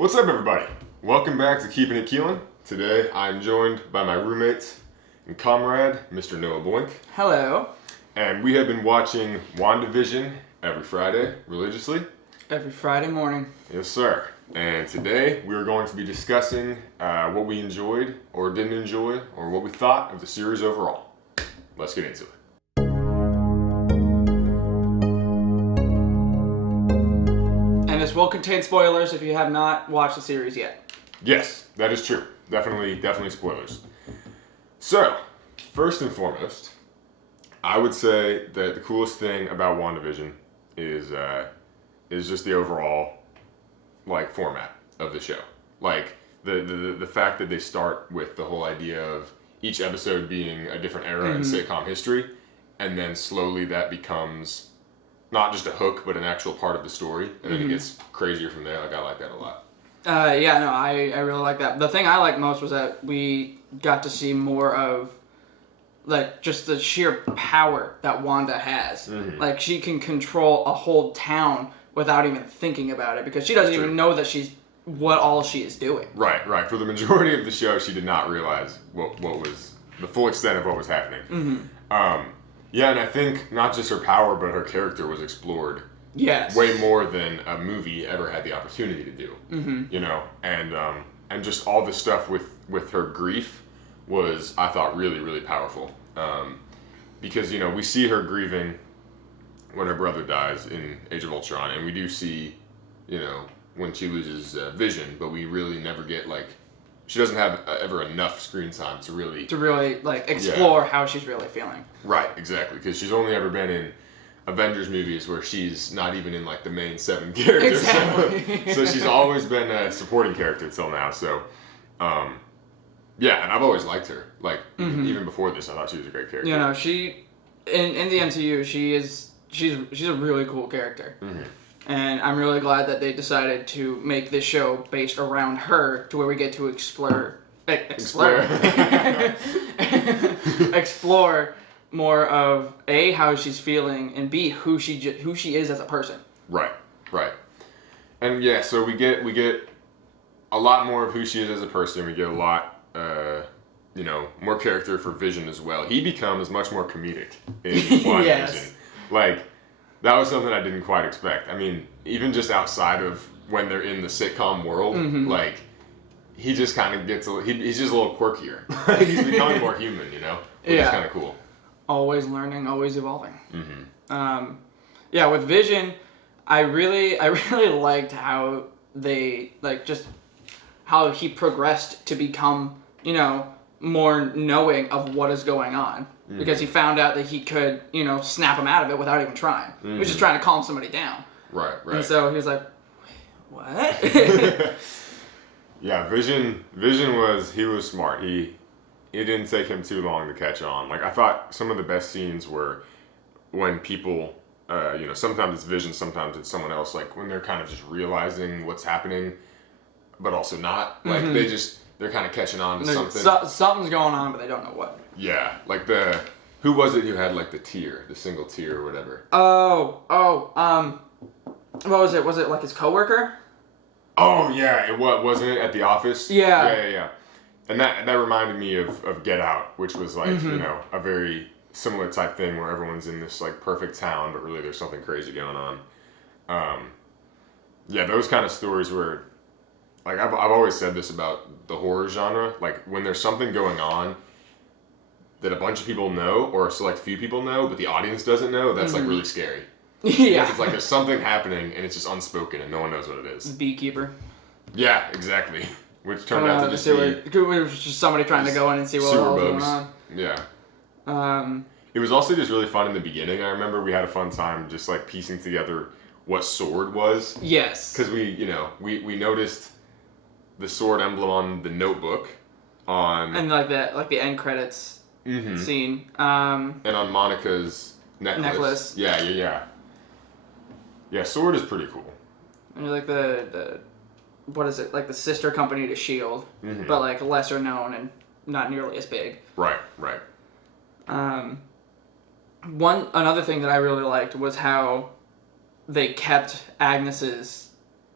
What's up, everybody? Welcome back to Keeping It Keilan. Today, I'm joined by my roommate and comrade, Mr. Noah Boink. Hello. And we have been watching WandaVision every Friday, religiously. Every Friday morning. Yes, sir. And today, we are going to be discussing what we enjoyed or didn't enjoy, or what we thought of the series overall. Let's get into it. And this will contain spoilers if you have not watched the series yet. Yes, that is true. Definitely spoilers. So, first and foremost, I would say that the coolest thing about WandaVision is just the overall format of the show. Like the fact that they start with the whole idea of each episode being a different era in sitcom history, and then slowly that becomes not just a hook, but an actual part of the story, and then it gets crazier from there. Like, I like that a lot. I really like that. The thing I liked most was that we got to see more of, just the sheer power that Wanda has. Like, she can control a whole town without even thinking about it, because she doesn't even know that what all she is doing. Right. For the majority of the show, she did not realize what was the full extent of what was happening. Yeah, and I think not just her power, but her character was explored. Yes. Way more than a movie ever had the opportunity to do. You know, and just all the stuff with her grief was, I thought, really, really powerful. Because, we see her grieving when her brother dies in Age of Ultron, and we do see, when she loses Vision, but we really never get, she doesn't have ever enough screen time to really explore how she's really feeling. Right, exactly, because she's only ever been in Avengers movies where she's not even in the main 7 characters. Exactly. So she's always been a supporting character till now. So, yeah, and I've always liked her. Even before this, I thought she was a great character. She in the MCU, she's a really cool character. And I'm really glad that they decided to make this show based around her, to where we get to explore more of A, how she's feeling, and B, who she is as a person. Right. And yeah, so we get a lot more of who she is as a person. We get a lot, more character for Vision as well. He becomes much more comedic in WandaVision. Yes. That was something I didn't quite expect. I mean, even just outside of when they're in the sitcom world, he just kind of gets he's just a little quirkier. He's becoming more human, which is kind of cool. Always learning, always evolving. With Vision, I really liked how they just how he progressed to become more knowing of what is going on, because he found out that he could snap him out of it without even trying. He was just trying to calm somebody down. Right. And so he was like, "What?" Yeah, Vision was smart. It didn't take him too long to catch on. I thought some of the best scenes were when people, sometimes it's Vision, sometimes it's someone else, when they're kind of just realizing what's happening, but also not. They're kind of catching on to something. Something's going on, but they don't know what. Yeah, who was it who had the single tear or whatever? What was it? Was it his coworker? Oh yeah, wasn't it at the office? Yeah. And that reminded me of Get Out, which was a very similar type thing where everyone's in this perfect town, but really there's something crazy going on. Those kind of stories where I've always said this about the horror genre, when there's something going on that a bunch of people know or a select few people know, but the audience doesn't know, that's really scary. Yeah. Because it's there's something happening and it's just unspoken and no one knows what it is. Beekeeper. Yeah, exactly. Which turned out to just be... It was just somebody trying to go in and see what was going on. Yeah. It was also just really fun in the beginning. I remember we had a fun time just piecing together what sword was. Yes. Because we noticed the sword emblem on the notebook and the end credits scene. And on Monica's necklace. Yeah. Yeah, sword is pretty cool. And the what is it, the sister company to S.H.I.E.L.D., but lesser known and not nearly as big. Right. Another thing that I really liked was how they kept Agnes's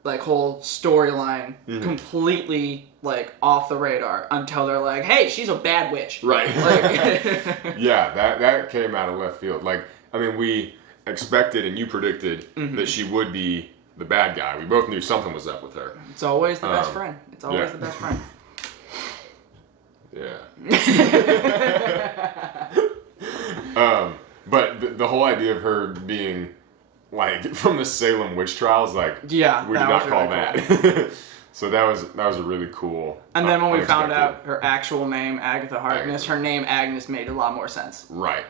like whole storyline completely like off the radar until they're like, hey, she's a bad witch. Right. Like, yeah, that came out of left field. Like, I mean, we expected and you predicted that she would be the bad guy. We both knew something was up with her. It's always the best friend. It's always the best friend. Yeah. But the whole idea of her being like from the Salem witch trials, like we did not call that. Cool. So that was a really cool. And then when we found out her actual name, Agatha Harkness, her name Agnes made a lot more sense. Right.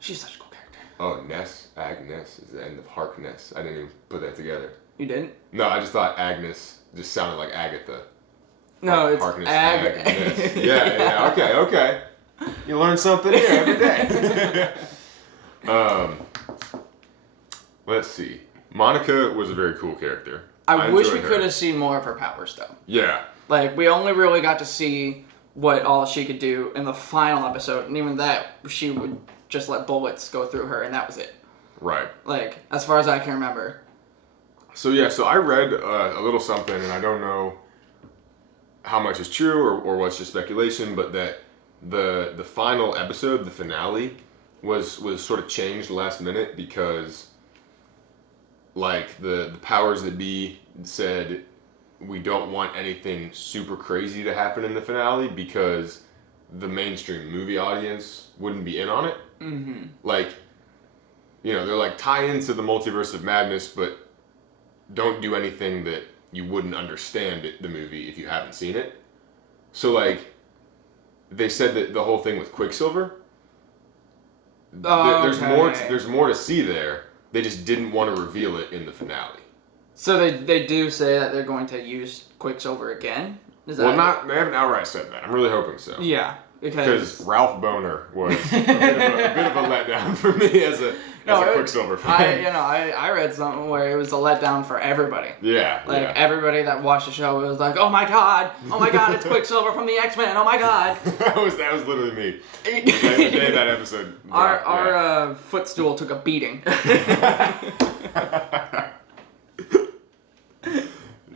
She's such a cool character. Oh, Agnes is the end of Harkness. I didn't even put that together. You didn't? No, I just thought Agnes just sounded like Agatha. No, it's Harkness. Agnes. Yeah. Okay. You learn something here every day. Let's see. Monica was a very cool character. I wish we could have seen more of her powers, though. Yeah. Like, we only really got to see what all she could do in the final episode, and even that, she would just let bullets go through her, and that was it. Right. Like, as far as I can remember. So I read a little something, and I don't know how much is true or what's just speculation, but that the final episode, the finale, was sort of changed last minute because like the powers that be said we don't want anything super crazy to happen in the finale because the mainstream movie audience wouldn't be in on it. Mm-hmm. Like, they're like tie into the multiverse of madness, but don't do anything that you wouldn't understand the movie if you haven't seen it. So like, they said that the whole thing with Quicksilver, there's more to see there. They just didn't want to reveal it in the finale. So they do say that they're going to use Quicksilver again? They haven't outright said that. I'm really hoping so. Yeah. Because Ralph Boner was a bit of a letdown for me as a Quicksilver fan. I read something where it was a letdown for everybody. Yeah. Everybody that watched the show was like, oh my god, it's Quicksilver from the X-Men, oh my god. that was literally me. The day that episode. Our footstool took a beating.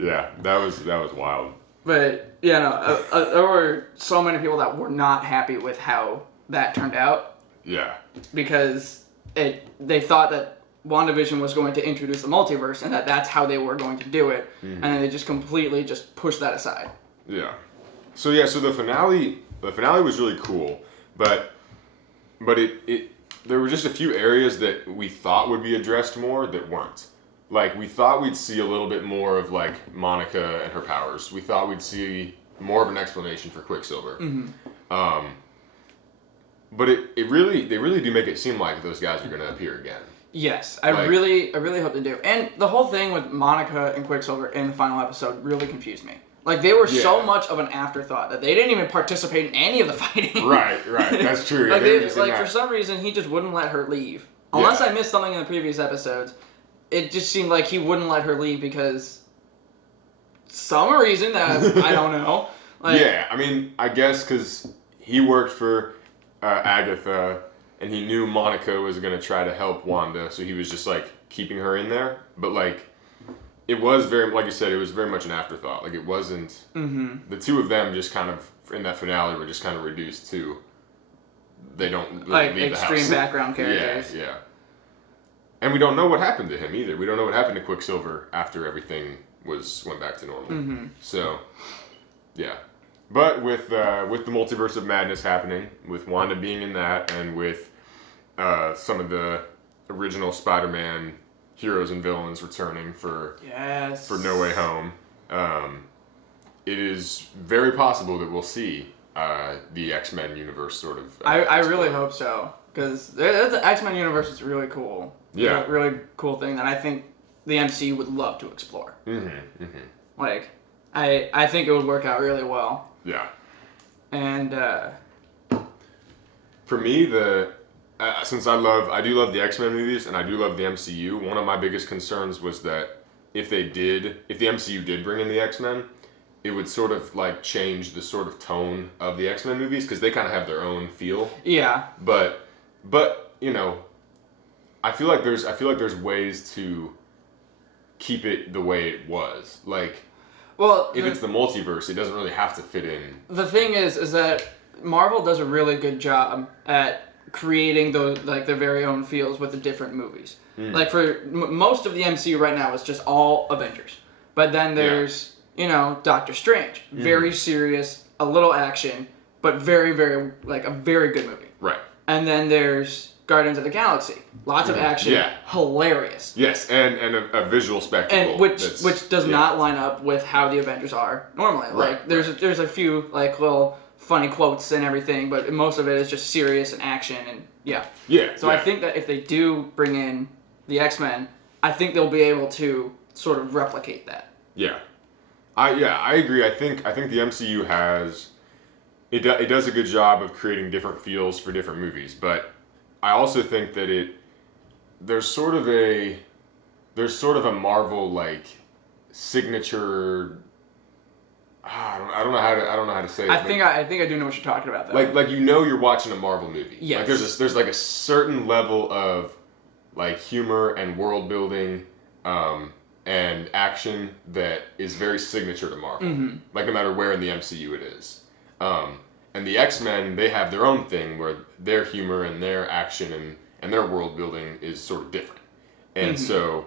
Yeah, that was wild. But there were so many people that were not happy with how that turned out. Yeah. Because they thought that WandaVision was going to introduce the multiverse and that's how they were going to do it, and then they just completely pushed that aside. Yeah. So the finale was really cool, but there were just a few areas that we thought would be addressed more that weren't. Like, we thought we'd see a little bit more of, like, Monica and her powers. We thought we'd see more of an explanation for Quicksilver. Mm-hmm. But they really do make it seem like those guys are going to appear again. Yes, I really hope they do. And the whole thing with Monica and Quicksilver in the final episode really confused me. Like, they were so much of an afterthought that they didn't even participate in any of the fighting. Right. That's true. For some reason, he just wouldn't let her leave. Unless I missed something in the previous episodes. It just seemed like he wouldn't let her leave because some reason that I don't know. I guess because he worked for Agatha and he knew Monica was going to try to help Wanda, so he was just like keeping her in there. But like, it was very, like you said, it was very much an afterthought. Like, it wasn't. Mm-hmm. The two of them just kind of in that finale were just kind of reduced to they don't leave the house. Extreme background characters. Yeah. And we don't know what happened to him either. We don't know what happened to Quicksilver after everything went back to normal. Mm-hmm. So, yeah. But with the multiverse of madness happening, with Wanda being in that, and with some of the original Spider-Man heroes and villains returning for No Way Home, it is very possible that we'll see the X-Men universe sort of. I really hope so, because the X-Men universe is really cool. Yeah. Really cool thing that I think the MCU would love to explore. Mm-hmm. Mm-hmm. Like, I think it would work out really well. Yeah. And for me, since I do love the X-Men movies and I do love the MCU, one of my biggest concerns was that if the MCU did bring in the X-Men, it would sort of like change the sort of tone of the X-Men movies because they kind of have their own feel. Yeah. But I feel like there's ways to keep it the way it was. Like, well, if it's the multiverse, it doesn't really have to fit in. The thing is that Marvel does a really good job at creating those, like, their very own feels with the different movies. Like, for most of the MCU right now, it's just all Avengers. But then there's, Doctor Strange. Very serious, a little action, but very, very, like, a very good movie. Right. And then there's Guardians of the Galaxy. Lots of action. Yeah. Hilarious. Yes, and a visual spectacle. And which does not line up with how the Avengers are normally. Right, Like, there's a few, like, little funny quotes and everything, but most of it is just serious and action, and Yeah. So I think that if they do bring in the X-Men, I think they'll be able to sort of replicate that. Yeah. I agree. I think the MCU has it does a good job of creating different feels for different movies, but I also think that there's sort of a Marvel like signature. I don't know how to say it. I think I do know what you're talking about, though. Like you're watching a Marvel movie. Yes. Like there's like a certain level of like humor and world building and action that is very signature to Marvel. Mm-hmm. Like no matter where in the MCU it is. And the X-Men, they have their own thing where their humor and their action and their world building is sort of different. And so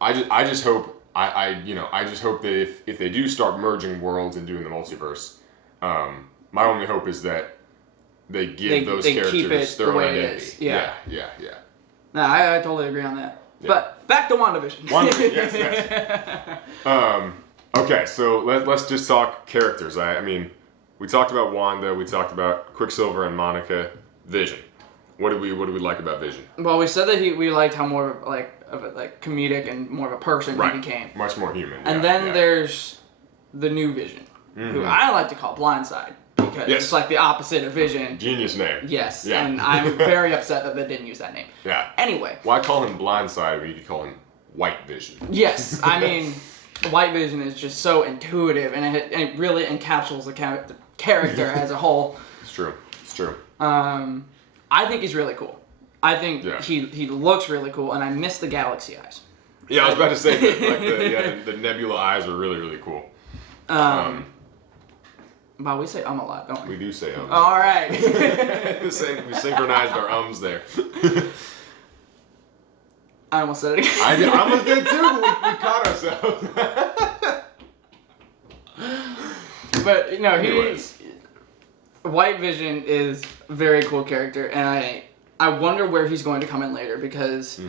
I just hope that if they do start merging worlds and doing the multiverse, my only hope is that they give those characters their own identity. Yeah. No, I totally agree on that. Yeah. But back to WandaVision. Yes. Okay, so let's just talk characters. I mean, we talked about Wanda, we talked about Quicksilver and Monica. Vision. What do we like about Vision? Well, we said that we liked how more of a comedic and more of a person he became. Much more human. And then there's the new Vision, who I like to call Blindside, because it's like the opposite of Vision. Genius name. Yes, yeah. And I'm very upset that they didn't use that name. Yeah. Anyway. Why call him Blindside when you could call him White Vision? Yes, I mean, White Vision is just so intuitive, and it really encapsulates the character as a whole. It's true. I think he's really cool. I think he looks really cool, and I miss the galaxy eyes. Yeah, I was about to say that, the nebula eyes are really, really cool. But we say a lot, don't we? We do say All right. We synchronized our ums there. I almost said it again. I almost did too, but we caught ourselves. But, White Vision is a very cool character, and I wonder where he's going to come in later, because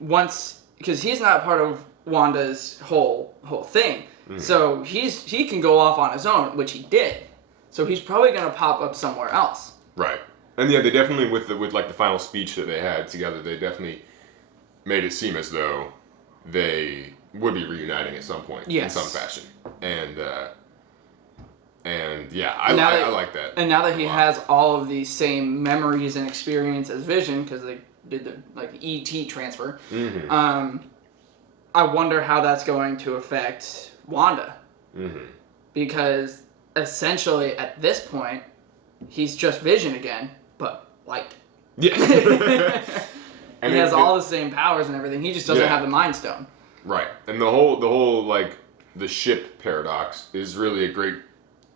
because he's not part of Wanda's whole thing. So he can go off on his own, which he did. So he's probably going to pop up somewhere else. Right. And yeah, they definitely, with the final speech that they had together, they definitely made it seem as though they would be reuniting at some point in some fashion. And yeah, I like that. And now that he has all of the same memories and experience as Vision, because they did the ET transfer, I wonder how that's going to affect Wanda. Because essentially at this point, he's just Vision again, but white. Yeah. And he has all the same powers and everything. He just doesn't have the Mind Stone. Right. And the whole like the ship paradox is really a great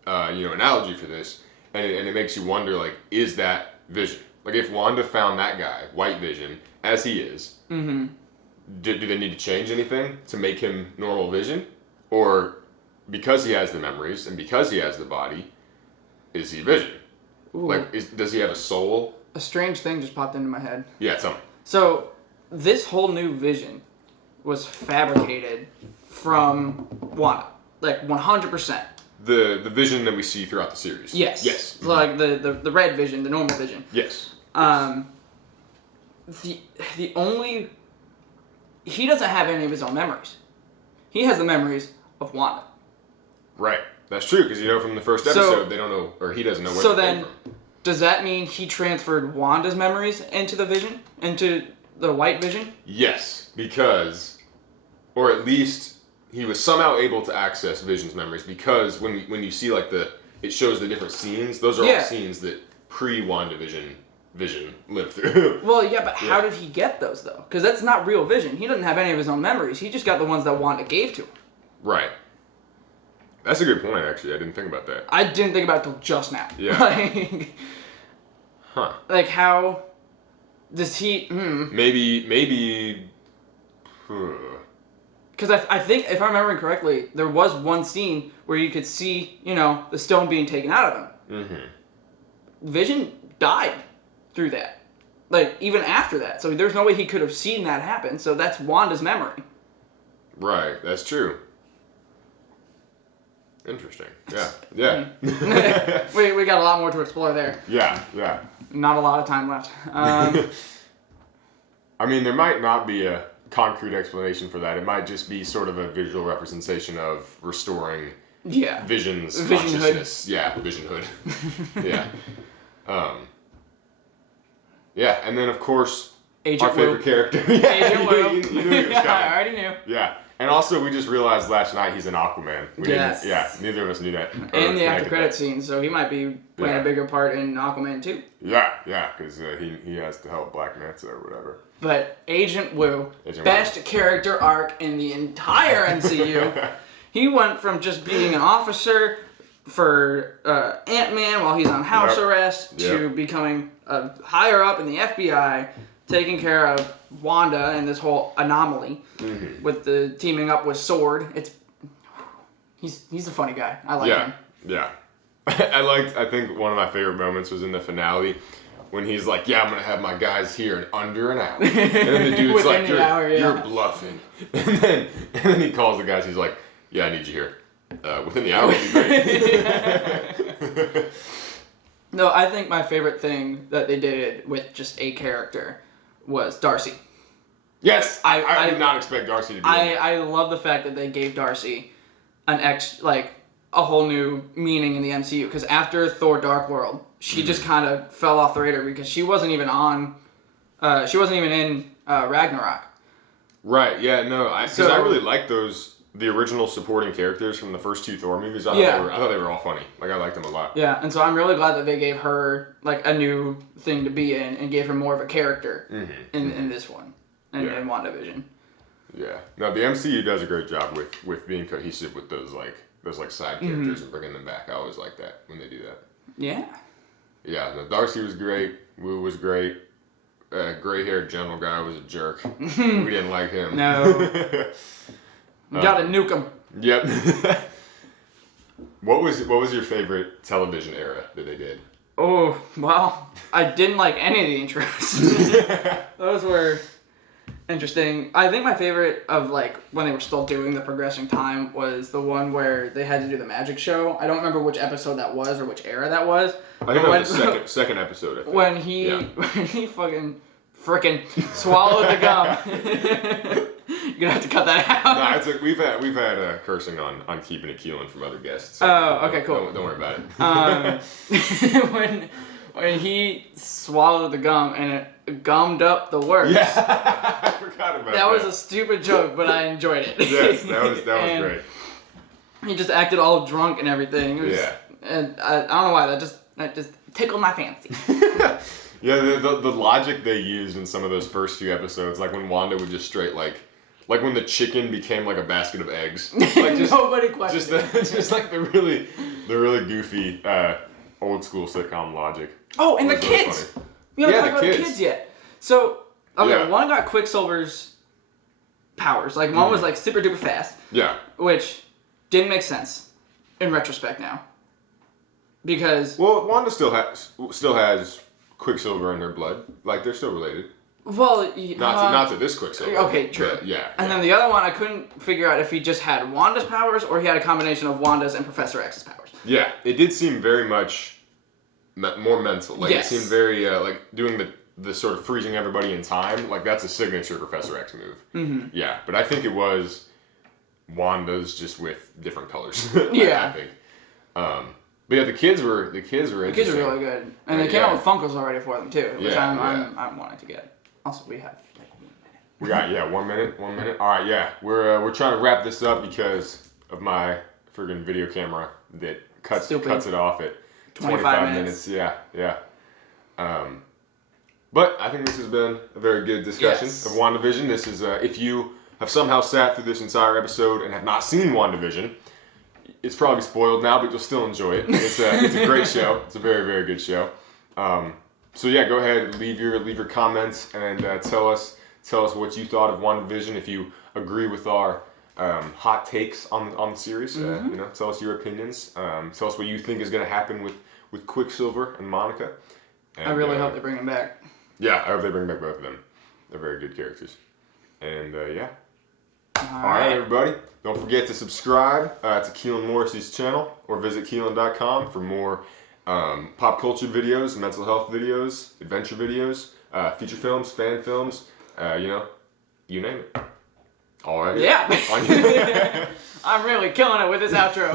analogy for this, and it makes you wonder, like, is that Vision? Like, if Wanda found that guy, White Vision, as he is, do they need to change anything to make him normal Vision? Or because he has the memories and because he has the body, is he Vision? Ooh. Like, does he have a soul? A strange thing just popped into my head. Yeah, tell me. So, this whole new Vision was fabricated from Wanda, like 100%. The Vision that we see throughout the series. Yes. Like the red Vision, the normal Vision. Yes. The only, he doesn't have any of his own memories. He has the memories of Wanda. Right. That's true, because from the first episode, they don't know, or he doesn't know where so they then, came from. Does that mean he transferred Wanda's memories into the Vision? Into the White Vision? Yes, because, or at least he was somehow able to access Vision's memories, because when you see it shows the different scenes. Those are all scenes that pre-WandaVision Vision lived through. Well, yeah, but how did he get those, though? Because that's not real Vision. He doesn't have any of his own memories. He just got the ones that Wanda gave to him. Right. That's a good point, actually. I didn't think about that. I didn't think about it till just now. Yeah. Huh. Like, how does he... Maybe... Because I think, if I'm remembering correctly, there was one scene where you could see, the stone being taken out of him. Mm-hmm. Vision died through that. Like, even after that. So there's no way he could have seen that happen. So that's Wanda's memory. Right. That's true. Interesting. Yeah. We got a lot more to explore there. Yeah. Not a lot of time left. I mean, there might not be a concrete explanation for that. It might just be sort of a visual representation of restoring Vision's consciousness. Yeah, Visionhood. Yeah. Yeah, and then of course, Agent our favorite character. Agent Wu. You knew he was coming. I already knew. Yeah. And also, we just realized last night he's an Aquaman. Neither of us knew that. And the after credit scene, so he might be playing a bigger part in Aquaman too. Yeah, because he has to help Black Manta or whatever. But Agent Wu, best character arc in the entire MCU. He went from just being an officer for Ant-Man while he's on house arrest to becoming higher up in the FBI, taking care of Wanda and this whole anomaly with the teaming up with Sword. He's a funny guy. I like him. Yeah. I think one of my favorite moments was in the finale when he's like, I'm going to have my guys here in under an hour. And then the dude's like, you're bluffing. And then he calls the guys, he's like, I need you here. Within the hour would be great. No, I think my favorite thing that they did with just a character was Darcy. Yes, I did not expect Darcy to be I love the fact that they gave Darcy a whole new meaning in the MCU, because after Thor: Dark World, she just kind of fell off the radar because she wasn't even in Ragnarok. Right. Yeah. No. I really like the original supporting characters from the first two Thor movies. I thought they were all funny. Like, I liked them a lot. Yeah, and so I'm really glad that they gave her a new thing to be in and gave her more of a character in this one and in WandaVision. Yeah. No, the MCU does a great job with being cohesive with those side characters and bringing them back. I always like that when they do that. Yeah. Yeah. No, Darcy was great. Wu was great. Gray-haired general guy was a jerk. We didn't like him. No. Gotta nuke him. Yep. What was your favorite television era that they did? Oh, well, I didn't like any of the intros. Those were interesting. I think my favorite of when they were still doing the progressing time was the one where they had to do the magic show. I don't remember which episode that was or which era that was. I think that was the second episode. I think. When he fucking frickin' swallowed the gum. You're gonna have to cut that out. No, we've had cursing on Keeping It Keilan from other guests. So okay, cool. Don't worry about it. When he swallowed the gum and it gummed up the words. Yeah, I forgot about that. That was a stupid joke, but I enjoyed it. Yes, that was great. He just acted all drunk and everything. And I don't know why that just tickled my fancy. Yeah, the logic they used in some of those first few episodes, like when Wanda would just straight like when the chicken became like a basket of eggs. Nobody questioned it. Just like the really goofy old school sitcom logic. Oh, and the kids. We haven't talked about the kids yet. So one got Quicksilver's powers. One was super duper fast. Yeah. Which didn't make sense in retrospect now. Because Wanda still has Quicksilver in her blood. They're still related. Well, not to this Quicksilver. Okay, true. And then the other one, I couldn't figure out if he just had Wanda's powers or he had a combination of Wanda's and Professor X's powers. Yeah, it did seem very much more mental. It seemed very doing the sort of freezing everybody in time. That's a signature Professor X move. Mm-hmm. Yeah, but I think it was Wanda's just with different colors. Yeah, I think. But yeah, the kids were interesting. The kids were really good, and they came out with Funkos already for them too, which I'm wanting to get. Also, we have 1 minute. We got 1 minute. All right, yeah, we're trying to wrap this up because of my friggin' video camera that cuts it off at 25 minutes. Yeah. But I think this has been a very good discussion Yes. of WandaVision. This is, if you have somehow sat through this entire episode and have not seen WandaVision, it's probably spoiled now, but you'll still enjoy it. It's a great show. It's a very, very good show. So yeah, go ahead, leave your comments and tell us what you thought of WandaVision. If you agree with our hot takes on the series, tell us your opinions. Tell us what you think is going to happen with Quicksilver and Monica. And, I really hope they bring him back. Yeah, I hope they bring back both of them. They're very good characters. And yeah. All right, everybody. Don't forget to subscribe to Keilan Morrissey's channel or visit Keilan.com for more pop culture videos, mental health videos, adventure videos, feature films, fan films, you name it. All right. Yeah. I'm really killing it with this outro.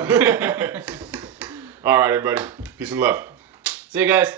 All right, everybody. Peace and love. See you guys.